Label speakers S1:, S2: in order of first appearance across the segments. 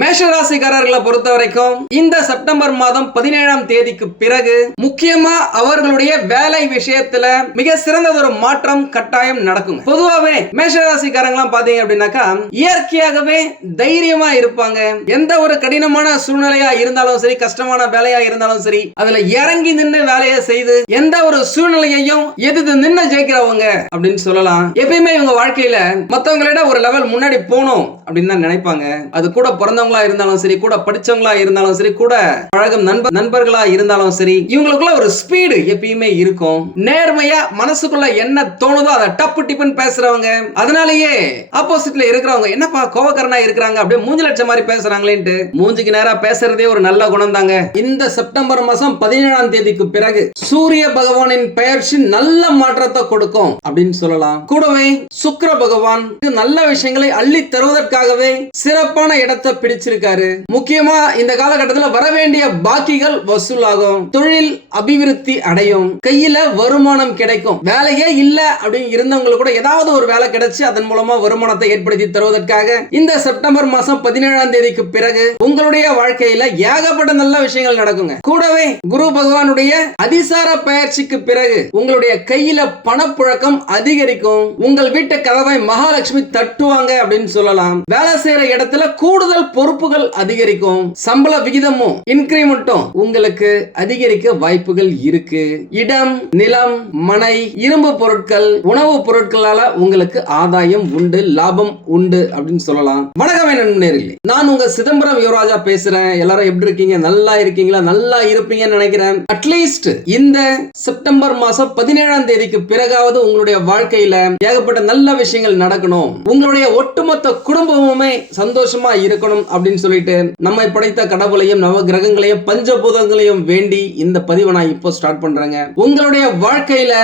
S1: மேஷராசிக்காரர்களை பொறுத்த வரைக்கும் இந்த செப்டம்பர் மாதம் பதினேழாம் தேதிக்கு பிறகு முக்கியமா அவர்களுடைய வேலை விஷயத்துல மிக சிறந்ததொரு மாற்றம் கட்டாயம் நடக்கும் பொதுவாகவே மேஷராசிக்காரங்களாம் பாத்தீங்க அப்படின்னாக்கா இயற்கையாகவே தைரியமா இருப்பாங்க எந்த ஒரு கடினமான சூழ்நிலையா இருந்தாலும் சரி கஷ்டமான வேலையா இருந்தாலும் சரி அதுல இறங்கி நின்று வேலையை செய்து எந்த ஒரு சூழ்நிலையையும் எதிர்த்து நின்று ஜெயிக்கிறவங்க அப்படின்னு சொல்லலாம் எப்பயுமே இவங்க வாழ்க்கையில மத்தவங்களிட ஒரு லெவல் முன்னாடி போகணும் அப்படின்னு தான் நினைப்பாங்க அது கூட பிறந்த பிறந்தவங்களா இருந்தாலும் சரி கூட படிச்சவங்களா இருந்தாலும் சரி கூட பழகும் நண்பர் நண்பர்களா இருந்தாலும் சரி இவங்களுக்குள்ள ஒரு ஸ்பீடு எப்பயுமே இருக்கும் நேர்மையா மனசுக்குள்ள என்ன தோணுதோ அதை டப்பு டிப்புன்னு பேசுறவங்க அதனாலயே ஆப்போசிட்ல இருக்கிறவங்க என்னப்பா கோவக்கரனா இருக்கிறாங்க அப்படியே மூஞ்சு லட்சம் மாதிரி பேசுறாங்களேன்ட்டு மூஞ்சுக்கு நேரா பேசுறதே ஒரு நல்ல குணம் தாங்க இந்த செப்டம்பர் மாசம் பதினேழாம் தேதிக்கு பிறகு சூரிய பகவானின் பெயர்ச்சி நல்ல மாற்றத்தை கொடுக்கும் அப்படின்னு சொல்லலாம் கூடவே சுக்கர பகவான் நல்ல விஷயங்களை அள்ளி தருவதற்காகவே சிறப்பான இடத்தை பிடிச்சிருக்காரு முக்கியமா இந்த காலகட்டத்தில் வர வேண்டிய பாக்கிகள் வசூலாகும் தொழில் அபிவிருத்தி அடையும் கையில வருமானம் கிடைக்கும் வேலையே இல்ல அப்படின்னு இருந்தவங்களுக்கு கூட ஏதாவது ஒரு வேலை கிடைச்சு அதன் மூலமா வருமானத்தை ஏற்படுத்தி தருவதற்காக இந்த செப்டம்பர் மாசம் பதினேழாம் தேதிக்கு பிறகு உங்களுடைய வாழ்க்கையில ஏகப்பட்ட நல்ல விஷயங்கள் நடக்குங்க கூடவே குரு பகவானுடைய அதிசார பயிற்சிக்கு பிறகு உங்களுடைய கையில பணப்புழக்கம் அதிகரிக்கும் உங்கள் வீட்டு கதவை மகாலட்சுமி தட்டுவாங்க அப்படின்னு சொல்லலாம் வேலை செய்யற இடத்துல கூடுதல் பொறுப்புகள் அதிகரிக்கும் சம்பள விகிதமும் இன்கிரிமெண்ட்டும் உங்களுக்கு அதிகரிக்க வாய்ப்புகள் இருக்கு இடம் நிலம் மனை இரும்பு பொருட்கள் உணவு பொருட்களால உங்களுக்கு ஆதாயம் உண்டு லாபம் உண்டு அப்படின்னு சொல்லலாம் வணக்கம் நண்பர்களே நான் உங்க சிதம்பரம் யுவராஜா பேசுறேன் எல்லாரும் எப்படி இருக்கீங்க நல்லா இருக்கீங்களா நல்லா இருப்பீங்கன்னு நினைக்கிறேன் அட்லீஸ்ட் இந்த செப்டம்பர் மாசம் பதினேழாம் தேதிக்கு பிறகாவது உங்களுடைய வாழ்க்கையில ஏகப்பட்ட நல்ல விஷயங்கள் நடக்கணும் உங்களுடைய ஒட்டுமொத்த குடும்பமுமே சந்தோஷமா இருக்கணும் அப்படின்னு சொல்லிட்டு நம்மை படைத்த கடவுளையும் நவ கிரகங்களையும் பஞ்சபூதங்களையும் வேண்டி இந்த பதிவை நான் இப்போ ஸ்டார்ட் பண்றேங்க உங்களுடைய வாழ்க்கையில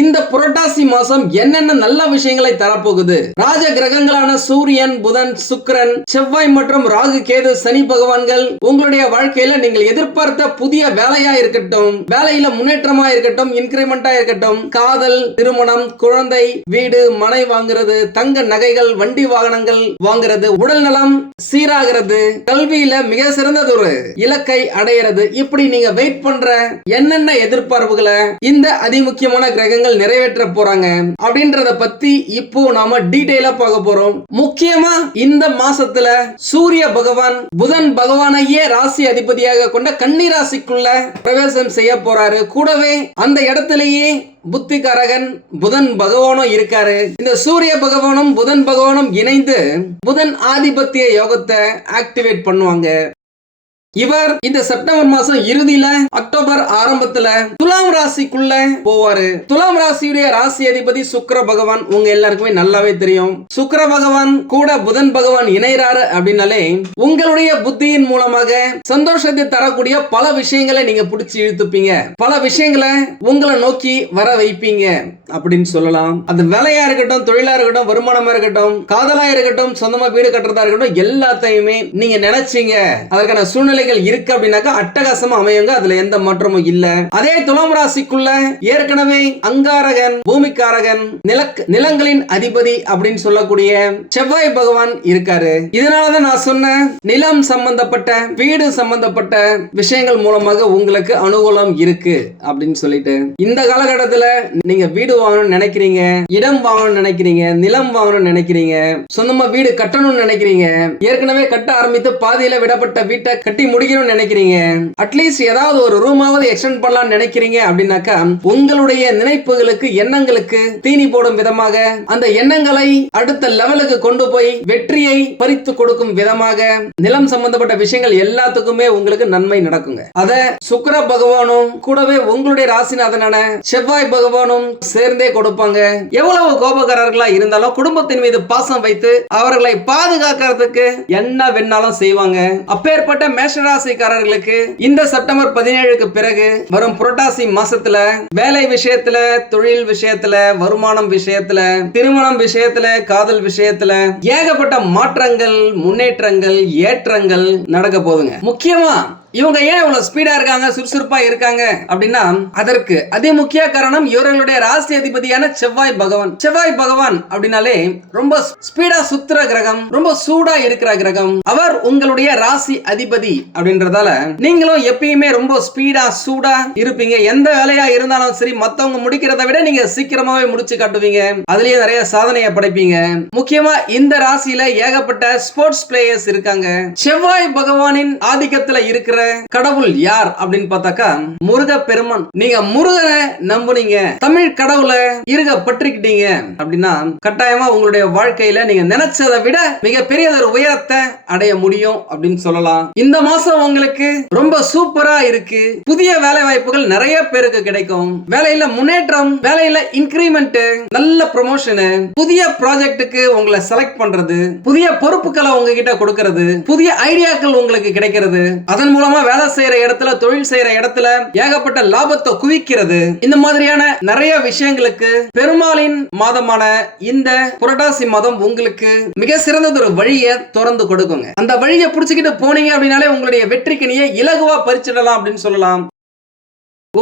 S1: இந்த புரட்டாசி மாசம் என்னென்ன நல்ல விஷயங்களை தரப்போகுது ராஜ கிரகங்களான சூரியன் புதன் சுக்கரன் செவ்வாய் மற்றும் ராகு கேது சனி பகவான்கள் உங்களுடைய வாழ்க்கையில நீங்கள் எதிர்பார்த்த புதிய வேலையா இருக்கட்டும் வேலையில முன்னேற்றமா இருக்கட்டும் இன்கிரிமெண்டா இருக்கட்டும் காதல் திருமணம் குழந்தை வீடு மனை வாங்குறது தங்க நகைகள் வண்டி வாகனங்கள் வாங்குறது உடல் நலம் சீராக அடையிறது கல்வியில மிக சிறந்ததொரு இலக்கை அடையிறது இப்படி நீங்க வெயிட் பண்ற என்னென்ன எதிர்பார்ப்புகளை இந்த அதிமுக்கியமான கிரகங்கள் நிறைவேற்ற போறாங்க அப்படின்றத பத்தி இப்போ நாம டீடைலா பார்க்க போறோம் முக்கியமா இந்த மாசத்துல சூரிய பகவான் புதன் பகவானையே ராசி அதிபதியாக கொண்ட கன்னி ராசிக்குள்ள பிரவேசம் செய்ய போறாரு கூடவே அந்த இடத்திலேயே புத்திகரகன் புதன் பகவானும் இருக்காரு இந்த சூரிய பகவானும் புதன் பகவானும் இணைந்து புதன் ஆதிபத்திய யோகத்தை ஆக்டிவேட் பண்ணுவாங்க இவர் இந்த செப்டம்பர் மாசம் இறுதியில அக்டோபர் ஆரம்பத்துல துலாம் ராசிக்குள்ள போவாரு துலாம் ராசியுடைய ராசி அதிபதி சுக்கர பகவான் உங்க எல்லாருக்குமே நல்லாவே தெரியும் சுக்கர பகவான் கூட புதன் பகவான் இணைறாரு அப்படின்னாலே உங்களுடைய புத்தியின் மூலமாக சந்தோஷத்தை தரக்கூடிய பல விஷயங்களை நீங்க பிடிச்சி இழுத்துப்பீங்க பல விஷயங்களை உங்களை நோக்கி வர வைப்பீங்க அப்படின்னு சொல்லலாம் அது வேலையா இருக்கட்டும் தொழிலா இருக்கட்டும் வருமானமா இருக்கட்டும் காதலா இருக்கட்டும் சொந்தமா வீடு கட்டுறதா இருக்கட்டும் எல்லாத்தையுமே நீங்க நினைச்சீங்க அதற்கான சூழ்நிலை நிலைகள் இருக்கு அப்படின்னாக்க அட்டகாசமா அமையுங்க அதுல எந்த மாற்றமும் இல்ல அதே துலாம் ராசிக்குள்ள ஏற்கனவே அங்காரகன் பூமிக்காரகன் நிலக் நிலங்களின் அதிபதி அப்படின்னு சொல்லக்கூடிய செவ்வாய் பகவான் இருக்காரு இதனாலதான் நான் சொன்ன நிலம் சம்பந்தப்பட்ட வீடு சம்பந்தப்பட்ட விஷயங்கள் மூலமாக உங்களுக்கு அனுகூலம் இருக்கு அப்படின்னு சொல்லிட்டு இந்த காலகட்டத்துல நீங்க வீடு வாங்கணும்னு நினைக்கிறீங்க இடம் வாங்கணும்னு நினைக்கிறீங்க நிலம் வாங்கணும்னு நினைக்கிறீங்க சொந்தமா வீடு கட்டணும்னு நினைக்கிறீங்க ஏற்கனவே கட்ட ஆரம்பித்து பாதியில விடப்பட்ட வீட்டை கட்டி முடிக்கணும்னு நினைக்கிறீங்க அட்லீஸ்ட் ஏதாவது ஒரு ரூமாவது எக்ஸ்டெண்ட் பண்ணலாம்னு நினைக்கிறீங்க அப்படின்னாக்கா உங்களுடைய நினைப்புகளுக்கு எண்ணங்களுக்கு தீனி போடும் விதமாக அந்த எண்ணங்களை அடுத்த லெவலுக்கு கொண்டு போய் வெற்றியை பறித்து கொடுக்கும் விதமாக நிலம் சம்பந்தப்பட்ட விஷயங்கள் எல்லாத்துக்குமே உங்களுக்கு நன்மை நடக்குங்க அத சுக்கர பகவானும் கூடவே உங்களுடைய ராசிநாதனான செவ்வாய் பகவானும் சேர்ந்தே கொடுப்பாங்க எவ்வளவு கோபக்காரர்களா இருந்தாலும் குடும்பத்தின் மீது பாசம் வைத்து அவர்களை பாதுகாக்கிறதுக்கு என்ன வேணாலும் செய்வாங்க அப்பேற்பட்ட மேஷ ராசிக்காரர்களுக்கு இந்த செப்டம்பர் பதினேழுக்கு பிறகு வரும் புரட்டாசி மாசத்துல வேலை விஷயத்துல தொழில் விஷயத்துல வருமானம் விஷயத்துல திருமணம் விஷயத்துல காதல் விஷயத்துல ஏகப்பட்ட மாற்றங்கள் முன்னேற்றங்கள் ஏற்றங்கள் நடக்க போகுதுங்க முக்கியமா இவங்க ஏன் இவ்வளவு ஸ்பீடா இருக்காங்க சுறுசுறுப்பா இருக்காங்க அப்படின்னா அதற்கு அதே முக்கிய காரணம் இவர்களுடைய ராசி அதிபதியான செவ்வாய் பகவான் செவ்வாய் பகவான் அப்படின்னாலே ரொம்ப ஸ்பீடா சுத்துற கிரகம் ரொம்ப சூடா இருக்கிற கிரகம் அவர் உங்களுடைய ராசி அதிபதி அப்படின்றதால நீங்களும் எப்பயுமே ரொம்ப ஸ்பீடா சூடா இருப்பீங்க எந்த வேலையா இருந்தாலும் சரி மத்தவங்க முடிக்கிறத விட நீங்க சீக்கிரமாவே முடிச்சு காட்டுவீங்க அதுலயே நிறைய சாதனையை படைப்பீங்க முக்கியமா இந்த ராசியில ஏகப்பட்ட ஸ்போர்ட்ஸ் பிளேயர்ஸ் இருக்காங்க செவ்வாய் பகவானின் ஆதிக்கத்துல இருக்கிற சொல்றாரு கடவுள் யார் அப்படின்னு பார்த்தாக்கா முருக பெருமான் நீங்க முருகனை நம்புனீங்க தமிழ் கடவுளை இருக பற்றிக்கிட்டீங்க அப்படின்னா கட்டாயமா உங்களுடைய வாழ்க்கையில நீங்க நினைச்சதை விட மிகப்பெரிய ஒரு உயரத்தை அடைய முடியும் அப்படின்னு சொல்லலாம் இந்த மாசம் உங்களுக்கு ரொம்ப சூப்பரா இருக்கு புதிய வேலை வாய்ப்புகள் நிறைய பேருக்கு கிடைக்கும் வேலையில முன்னேற்றம் வேலையில இன்கிரிமெண்ட் நல்ல ப்ரொமோஷனு புதிய ப்ராஜெக்ட்டுக்கு உங்களை செலக்ட் பண்றது புதிய பொறுப்புகளை உங்ககிட்ட கொடுக்கறது புதிய ஐடியாக்கள் உங்களுக்கு கிடைக்கிறது அதன் மூலமா சொந்தமா வேலை செய்யற இடத்துல தொழில் செய்யற இடத்துல ஏகப்பட்ட லாபத்தை குவிக்கிறது இந்த மாதிரியான நிறைய விஷயங்களுக்கு பெருமாளின் மாதமான இந்த புரட்டாசி மாதம் உங்களுக்கு மிக சிறந்தது ஒரு வழியை திறந்து கொடுக்குங்க அந்த வழியை புடிச்சுக்கிட்டு போனீங்க அப்படின்னாலே உங்களுடைய வெற்றிக்கு இலகுவா பறிச்சிடலாம் அப்படின்னு சொல்லலாம்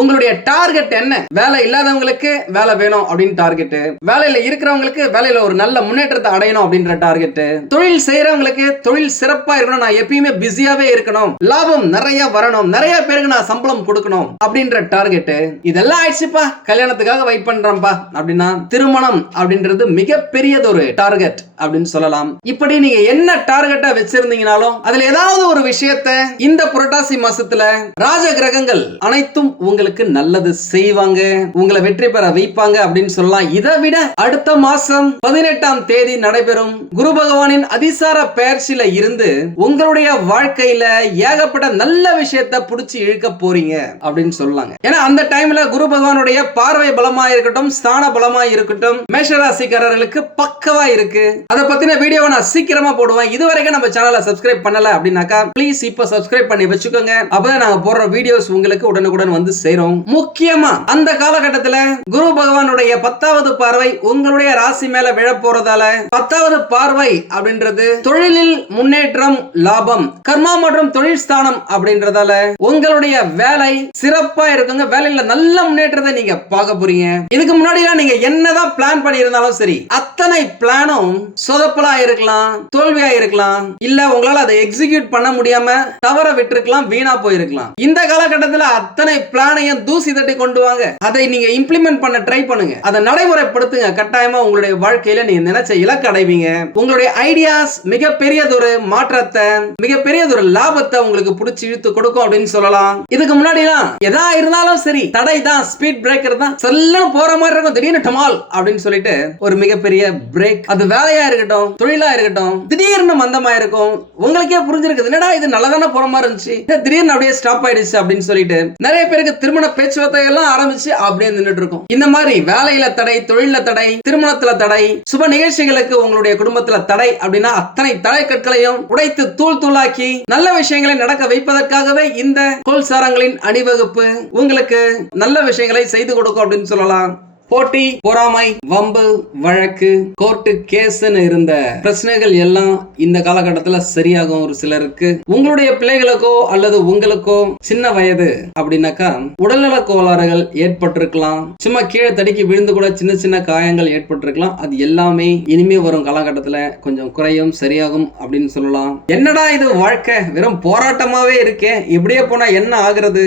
S1: உங்களுடைய டார்கெட் என்ன வேலை இல்லாதவங்களுக்கு வேலை வேணும் அப்படின்னு டார்கெட் வேலையில இருக்கிறவங்களுக்கு வேலையில ஒரு நல்ல முன்னேற்றத்தை அடையணும் அப்படின்ற டார்கெட் தொழில் செய்யறவங்களுக்கு தொழில் சிறப்பா இருக்கணும் நான் எப்பயுமே பிஸியாவே இருக்கணும் லாபம் நிறைய வரணும் நிறைய பேருக்கு நான் சம்பளம் கொடுக்கணும் அப்படின்ற டார்கெட் இதெல்லாம் ஆயிடுச்சுப்பா கல்யாணத்துக்காக வெயிட் பண்றேன்ப்பா அப்படின்னா திருமணம் அப்படின்றது மிகப்பெரியது ஒரு டார்கெட் அப்படின்னு சொல்லலாம் இப்படி நீங்க என்ன டார்கெட்டா வச்சிருந்தீங்கனாலும் அதுல ஏதாவது ஒரு விஷயத்த இந்த புரட்டாசி மாசத்துல ராஜ கிரகங்கள் அனைத்தும் உங்க உங்களுக்கு நல்லது செய்வாங்க உங்களை வெற்றி பெற வைப்பாங்க அப்படின்னு சொல்லலாம் இதை விட அடுத்த மாசம் பதினெட்டாம் தேதி நடைபெறும் குரு பகவானின் அதிசார பயிற்சியில இருந்து உங்களுடைய வாழ்க்கையில ஏகப்பட்ட நல்ல விஷயத்த புடிச்சு இழுக்க போறீங்க அப்படின்னு சொல்லலாங்க ஏன்னா அந்த டைம்ல குரு பகவானுடைய பார்வை பலமா இருக்கட்டும் ஸ்தான பலமா இருக்கட்டும் மேஷராசிக்காரர்களுக்கு பக்கவா இருக்கு அதை பத்தின வீடியோ நான் சீக்கிரமா போடுவேன் இதுவரைக்கும் நம்ம சேனலை சப்ஸ்கிரைப் பண்ணல அப்படின்னாக்கா ப்ளீஸ் இப்போ சப்ஸ்கிரைப் பண்ணி வச்சுக்கோங்க அப்பதான் நாங்க போடுற வீடியோஸ் உங்களுக்கு உடனுக்குடன் வந்து சேரும் செய்யறோம் முக்கியமா அந்த காலகட்டத்துல குரு பகவானுடைய பத்தாவது பார்வை உங்களுடைய ராசி மேல விழ போறதால பத்தாவது பார்வை அப்படின்றது தொழிலில் முன்னேற்றம் லாபம் கர்மா மற்றும் தொழில் ஸ்தானம் அப்படின்றதால உங்களுடைய வேலை சிறப்பா இருக்குங்க வேலையில நல்ல முன்னேற்றத்தை நீங்க பார்க்க போறீங்க இதுக்கு முன்னாடி நீங்க என்னதான் பிளான் பண்ணி இருந்தாலும் சரி அத்தனை பிளானும் சொதப்பலா இருக்கலாம் தோல்வியா இருக்கலாம் இல்ல உங்களால அதை எக்ஸிக்யூட் பண்ண முடியாம தவற விட்டுருக்கலாம் வீணா போயிருக்கலாம் இந்த காலகட்டத்துல அத்தனை பிளானை எல்லாரையும் தூசி தட்டி கொண்டு வாங்க அதை நீங்க இம்ப்ளிமெண்ட் பண்ண ட்ரை பண்ணுங்க அதை நடைமுறைப்படுத்துங்க கட்டாயமா உங்களுடைய வாழ்க்கையில நீங்க நினைச்ச இலக்கு அடைவீங்க உங்களுடைய ஐடியாஸ் மிகப்பெரியதொரு மாற்றத்தை மிகப்பெரியதொரு லாபத்தை உங்களுக்கு பிடிச்சி இழுத்து கொடுக்கும் அப்படின்னு சொல்லலாம் இதுக்கு முன்னாடி எல்லாம் எதா இருந்தாலும் சரி தடை தான் ஸ்பீட் பிரேக்கர் தான் செல்லும் போற மாதிரி இருக்கும் திடீர்னு டமால் அப்படின்னு சொல்லிட்டு ஒரு மிகப்பெரிய பிரேக் அது வேலையா இருக்கட்டும் தொழிலா இருக்கட்டும் திடீர்னு மந்தமா இருக்கும் உங்களுக்கே புரிஞ்சிருக்குது என்னடா இது நல்லதான போற மாதிரி இருந்துச்சு திடீர்னு அப்படியே ஸ்டாப் ஆயிடுச்சு அப்படின்னு சொல்லிட்டு நிறைய பேருக்கு திருமண பேச்சுவார்த்தை எல்லாம் ஆரம்பிச்சு அப்படியே நின்றுட்டு இருக்கும் இந்த மாதிரி வேலையில தடை தொழில தடை திருமணத்துல தடை சுப நிகழ்ச்சிகளுக்கு உங்களுடைய குடும்பத்துல தடை அப்படின்னா அத்தனை தடை கற்களையும் உடைத்து தூள் தூளாக்கி நல்ல விஷயங்களை நடக்க வைப்பதற்காகவே இந்த கோல்சாரங்களின் அணிவகுப்பு உங்களுக்கு நல்ல விஷயங்களை செய்து கொடுக்கும் அப்படின்னு சொல்லலாம் போட்டி பொறாமை வம்பு வழக்கு கோர்ட்டு கேஸ்ன்னு இருந்த பிரச்சனைகள் எல்லாம் இந்த காலகட்டத்துல சரியாகும் ஒரு சிலருக்கு உங்களுடைய பிள்ளைகளுக்கோ அல்லது உங்களுக்கோ சின்ன வயது அப்படின்னாக்கா உடல்நல கோளாறுகள் ஏற்பட்டிருக்கலாம் சும்மா கீழே தடுக்கி விழுந்து கூட சின்ன சின்ன காயங்கள் ஏற்பட்டிருக்கலாம் அது எல்லாமே இனிமே வரும் காலகட்டத்துல கொஞ்சம் குறையும் சரியாகும் அப்படின்னு சொல்லலாம் என்னடா இது வாழ்க்கை வெறும் போராட்டமாவே இருக்கேன் இப்படியே போனா என்ன ஆகுறது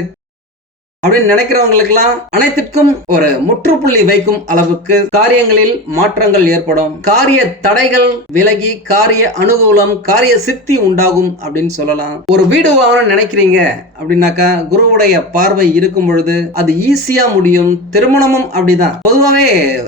S1: அப்படின்னு நினைக்கிறவங்களுக்கெல்லாம் அனைத்திற்கும் ஒரு முற்றுப்புள்ளி வைக்கும் அளவுக்கு காரியங்களில் மாற்றங்கள் ஏற்படும் காரிய தடைகள் விலகி காரிய அனுகூலம் காரிய சித்தி உண்டாகும் அப்படின்னு சொல்லலாம் ஒரு வீடு வாங்கணும்னு நினைக்கிறீங்க அப்படின்னாக்கா குருவுடைய பார்வை இருக்கும் பொழுது அது ஈஸியா முடியும் திருமணமும் அப்படிதான் பொதுவாகவே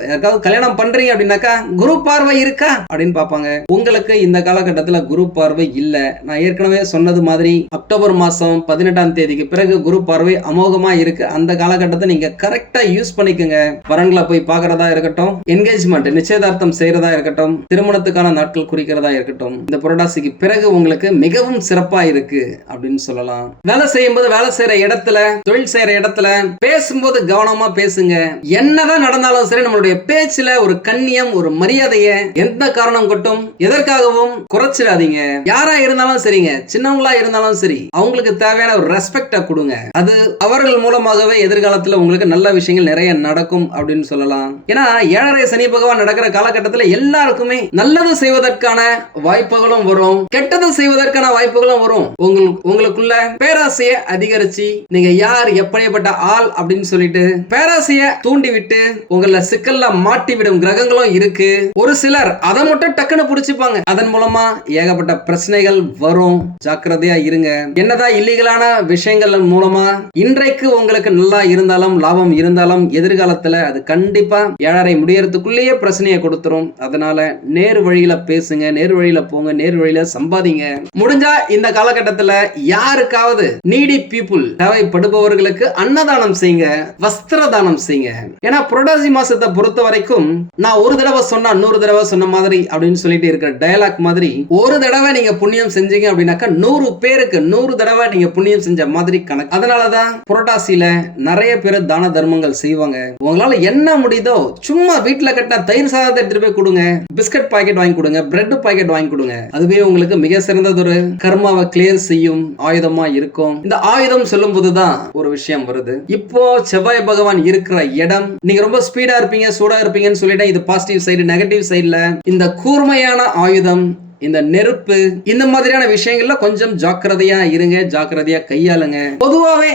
S1: யாருக்காவது கல்யாணம் பண்றீங்க அப்படின்னாக்கா குரு பார்வை இருக்கா அப்படின்னு பார்ப்பாங்க உங்களுக்கு இந்த காலகட்டத்தில் குரு பார்வை இல்லை நான் ஏற்கனவே சொன்னது மாதிரி அக்டோபர் மாசம் பதினெட்டாம் தேதிக்கு பிறகு குரு பார்வை அமோகமா இருக்கு இருக்கு அந்த காலகட்டத்தை நீங்க கரெக்டா யூஸ் பண்ணிக்கோங்க வரன்களை போய் பார்க்குறதா இருக்கட்டும் என்கேஜ்மெண்ட் நிச்சயதார்த்தம் செய்யறதா இருக்கட்டும் திருமணத்துக்கான நாட்கள் குறிக்கிறதா இருக்கட்டும் இந்த புரட்டாசிக்கு பிறகு உங்களுக்கு மிகவும் சிறப்பா இருக்கு அப்படின்னு சொல்லலாம் வேலை போது வேலை செய்யற இடத்துல தொழில் செய்யற இடத்துல பேசும்போது கவனமா பேசுங்க என்னதான் நடந்தாலும் சரி நம்மளுடைய பேச்சுல ஒரு கண்ணியம் ஒரு மரியாதையை எந்த காரணம் கொட்டும் எதற்காகவும் குறைச்சிடாதீங்க யாரா இருந்தாலும் சரிங்க சின்னவங்களா இருந்தாலும் சரி அவங்களுக்கு தேவையான ஒரு ரெஸ்பெக்ட கொடுங்க அது அவர்கள் மூலம் மூலமாகவே எதிர்காலத்தில் உங்களுக்கு நல்ல விஷயங்கள் நிறைய நடக்கும் அப்படின்னு சொல்லலாம் ஏன்னா ஏழரை சனி பகவான் நடக்கிற காலகட்டத்தில் எல்லாருக்குமே நல்லது செய்வதற்கான வாய்ப்புகளும் வரும் கெட்டது செய்வதற்கான வாய்ப்புகளும் வரும் உங்களுக்கு உங்களுக்குள்ள பேராசைய அதிகரிச்சு நீங்க யார் எப்படிப்பட்ட ஆள் அப்படின்னு சொல்லிட்டு பேராசைய தூண்டி விட்டு உங்களை சிக்கல்ல மாட்டிவிடும் கிரகங்களும் இருக்கு ஒரு சிலர் அதை மட்டும் டக்குன்னு புடிச்சுப்பாங்க அதன் மூலமா ஏகப்பட்ட பிரச்சனைகள் வரும் ஜாக்கிரதையா இருங்க என்னதான் இல்லீகலான விஷயங்கள் மூலமா இன்றைக்கு உங்களுக்கு நல்லா இருந்தாலும் லாபம் இருந்தாலும் எதிர்காலத்தில் அது கண்டிப்பா ஏழரை முடியறதுக்குள்ளேயே பிரச்சனையை கொடுத்துரும் அதனால நேர் வழியில பேசுங்க நேர் வழியில போங்க நேர் வழியில சம்பாதிங்க முடிஞ்சா இந்த காலகட்டத்தில் யாருக்காவது நீடி பீப்புள் தேவைப்படுபவர்களுக்கு அன்னதானம் செய்யுங்க வஸ்திர தானம் செய்யுங்க ஏன்னா புரடாசி மாசத்தை பொறுத்த வரைக்கும் நான் ஒரு தடவை சொன்னா நூறு தடவை சொன்ன மாதிரி அப்படின்னு சொல்லிட்டு இருக்கிற டயலாக் மாதிரி ஒரு தடவை நீங்க புண்ணியம் செஞ்சீங்க அப்படின்னாக்கா நூறு பேருக்கு நூறு தடவை நீங்க புண்ணியம் செஞ்ச மாதிரி கணக்கு அதனாலதான் புரட்டாசி ராசியில நிறைய பேர் தான தர்மங்கள் செய்வாங்க உங்களால என்ன முடியுதோ சும்மா வீட்டுல கட்ட தயிர் சாதத்தை எடுத்துட்டு போய் கொடுங்க பிஸ்கட் பாக்கெட் வாங்கி கொடுங்க பிரெட் பாக்கெட் வாங்கி கொடுங்க அதுவே உங்களுக்கு மிக சிறந்ததொரு கர்மாவை கிளியர் செய்யும் ஆயுதமா இருக்கும் இந்த ஆயுதம் சொல்லும் போதுதான் ஒரு விஷயம் வருது இப்போ செவ்வாய் பகவான் இருக்கிற இடம் நீங்க ரொம்ப ஸ்பீடா இருப்பீங்க சூடா இருப்பீங்கன்னு சொல்லிட்டு இது பாசிட்டிவ் சைடு நெகட்டிவ் சைடுல இந்த கூர்மையான ஆயுதம் இந்த நெருப்பு இந்த மாதிரியான விஷயங்கள்ல கொஞ்சம் ஜாக்கிரதையா இருங்க ஜாக்கிரதையா கையாளுங்க பொதுவாவே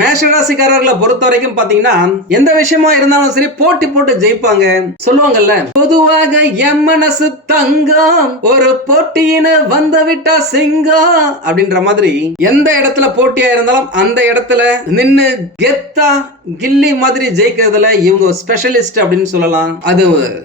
S1: மேஷராசிக்காரர்களை பொறுத்த வரைக்கும் பாத்தீங்கன்னா எந்த விஷயமா இருந்தாலும் சரி போட்டி போட்டு ஜெயிப்பாங்க சொல்லுவாங்கல்ல பொதுவாக எம் மனசு தங்கம் ஒரு போட்டியின வந்து விட்டா சிங்கம் அப்படின்ற மாதிரி எந்த இடத்துல போட்டியா இருந்தாலும் அந்த இடத்துல நின்னு கெத்தா கில்லி மாதிரி ஜெயிக்கிறதுல இவங்க ஸ்பெஷலிஸ்ட் அப்படின்னு சொல்லலாம் அது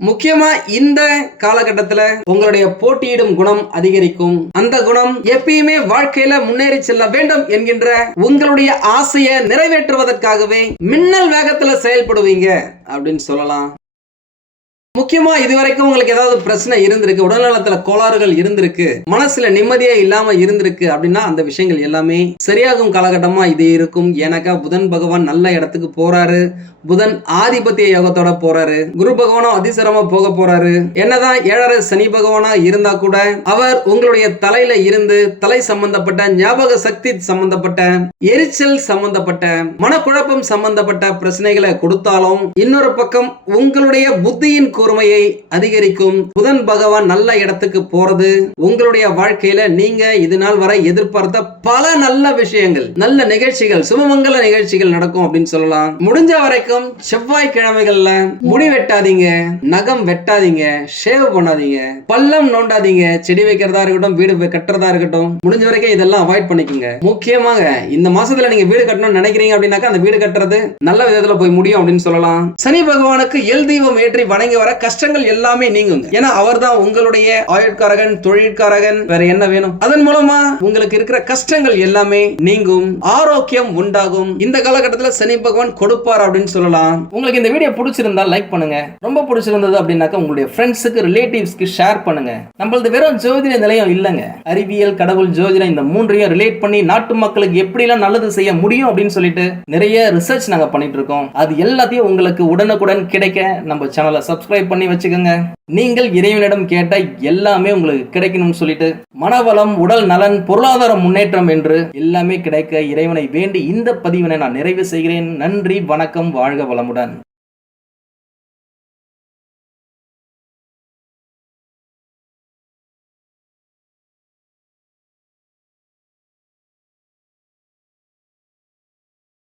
S1: முக்கியமா இந்த காலகட்டத்துல உங்களுடைய போட்டியிடும் குணம் அதிகரிக்கும் அந்த குணம் எப்பயுமே வாழ்க்கையில முன்னேறி செல்ல வேண்டும் என்கின்ற உங்களுடைய ஆசையை நிறைவேற்றுவதற்காகவே மின்னல் வேகத்துல செயல்படுவீங்க அப்படின்னு சொல்லலாம் முக்கியமா இது வரைக்கும் உங்களுக்கு ஏதாவது பிரச்சனை இருந்திருக்கு உடல்நலத்துல கோளாறுகள் இருந்திருக்கு மனசுல நிம்மதியே இல்லாம இருந்திருக்கு அப்படின்னா அந்த விஷயங்கள் எல்லாமே சரியாகும் காலகட்டமா இது இருக்கும் ஏன்னாக்கா புதன் பகவான் நல்ல இடத்துக்கு போறாரு புதன் ஆதிபத்திய யோகத்தோட போறாரு குரு பகவானும் அதிசரமா போக போறாரு என்னதான் ஏழரை சனி பகவானா இருந்தா கூட அவர் உங்களுடைய தலையில இருந்து தலை சம்பந்தப்பட்ட ஞாபக சக்தி சம்பந்தப்பட்ட எரிச்சல் சம்பந்தப்பட்ட மனக்குழப்பம் சம்பந்தப்பட்ட பிரச்சனைகளை கொடுத்தாலும் இன்னொரு பக்கம் உங்களுடைய புத்தியின் பொறுமையை அதிகரிக்கும் புதன் பகவான் நல்ல இடத்துக்கு போறது உங்களுடைய வாழ்க்கையில நீங்க இது நாள் வரை எதிர்பார்த்த பல நல்ல விஷயங்கள் நல்ல நிகழ்ச்சிகள் சுபமங்கல நிகழ்ச்சிகள் நடக்கும் அப்படின்னு சொல்லலாம் முடிஞ்ச வரைக்கும் செவ்வாய் கிழமைகள்ல முடி வெட்டாதீங்க நகம் வெட்டாதீங்க ஷேவ் பண்ணாதீங்க பள்ளம் நோண்டாதீங்க செடி வைக்கிறதா இருக்கட்டும் வீடு கட்டுறதா இருக்கட்டும் முடிஞ்ச வரைக்கும் இதெல்லாம் அவாய்ட் பண்ணிக்கோங்க முக்கியமாக இந்த மாசத்துல நீங்க வீடு கட்டணும்னு நினைக்கிறீங்க அப்படின்னாக்கா அந்த வீடு கட்டுறது நல்ல விதத்துல போய் முடியும் அப்படின்னு சொல்லலாம் சனி பகவானுக்கு எல் தெய்வம் ஏற்றி வணங்கி வர கஷ்டங்கள் எல்லாமே நீங்குங்க ஏன்னா அவர் தான் உங்களுடைய ஆயுட்காரகன் தொழிற்காரகன் வேற என்ன வேணும் அதன் மூலமா உங்களுக்கு இருக்கிற கஷ்டங்கள் எல்லாமே நீங்கும் ஆரோக்கியம் உண்டாகும் இந்த காலகட்டத்தில் சனி பகவான் கொடுப்பார் அப்படின்னு சொல்லலாம் உங்களுக்கு இந்த வீடியோ பிடிச்சிருந்தா லைக் பண்ணுங்க ரொம்ப பிடிச்சிருந்தது அப்படின்னாக்க உங்களுடைய ஃப்ரெண்ட்ஸுக்கு ரிலேட்டிவ்ஸ்க்கு ஷேர் பண்ணுங்க நம்மளது வெறும் ஜோதிட நிலையம் இல்லைங்க அறிவியல் கடவுள் ஜோதிடம் இந்த மூன்றையும் ரிலேட் பண்ணி நாட்டு மக்களுக்கு எப்படிலாம் நல்லது செய்ய முடியும் அப்படின்னு சொல்லிட்டு நிறைய ரிசர்ச் நாங்கள் பண்ணிட்டு இருக்கோம் அது எல்லாத்தையும் உங்களுக்கு உடனுக்குடன் கிடைக்க நம்ம சேனலை சப்ஸ்கிரைப் பண்ணி வச்சுக்கோங்க நீங்கள் இறைவனிடம் கேட்ட எல்லாமே உங்களுக்கு கிடைக்கணும்னு சொல்லிட்டு மனவளம் உடல் நலன் பொருளாதார முன்னேற்றம் என்று எல்லாமே கிடைக்க இறைவனை வேண்டி இந்த பதிவினை நான் நிறைவு செய்கிறேன் நன்றி வணக்கம் வாழ்க வளமுடன்